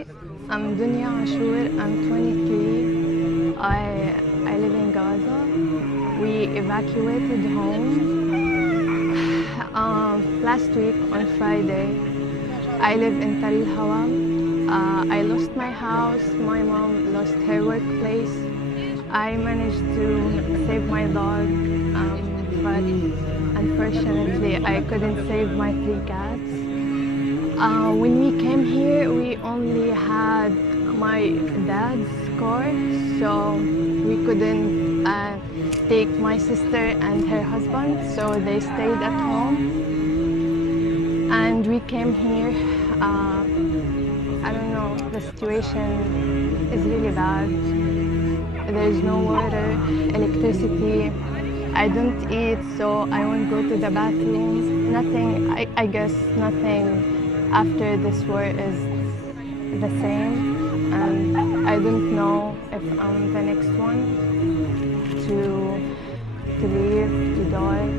Hi, I'm Dunya Ashur. I'm 23. I live in Gaza. We evacuated home last week on Friday. I live in Tal Hawa. I lost my house. My mom lost her workplace. I managed to save my dog, but unfortunately I couldn't save my 3 cats. When we came here, we only had my dad's car, so we couldn't take my sister and her husband, so they stayed at home. And we came here. I don't know, the situation is really bad. There's no water, electricity. I don't eat, so I won't go to the bathroom. Nothing, I guess nothing after this war is the same. And I don't know if I'm the next one to leave, to die.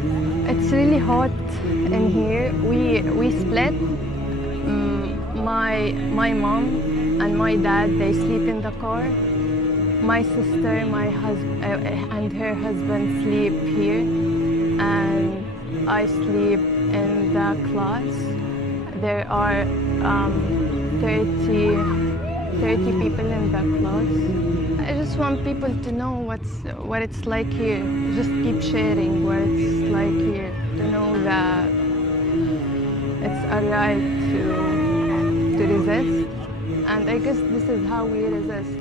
It's really hot in here. We split. My mom and my dad, they sleep in the car. My sister, my husband, and her husband sleep here, and I sleep in the class. There are 30 people in the class. I just want people to know what it's like here. Just keep sharing what it's like here, to know that it's alright to resist. And I guess this is how we resist.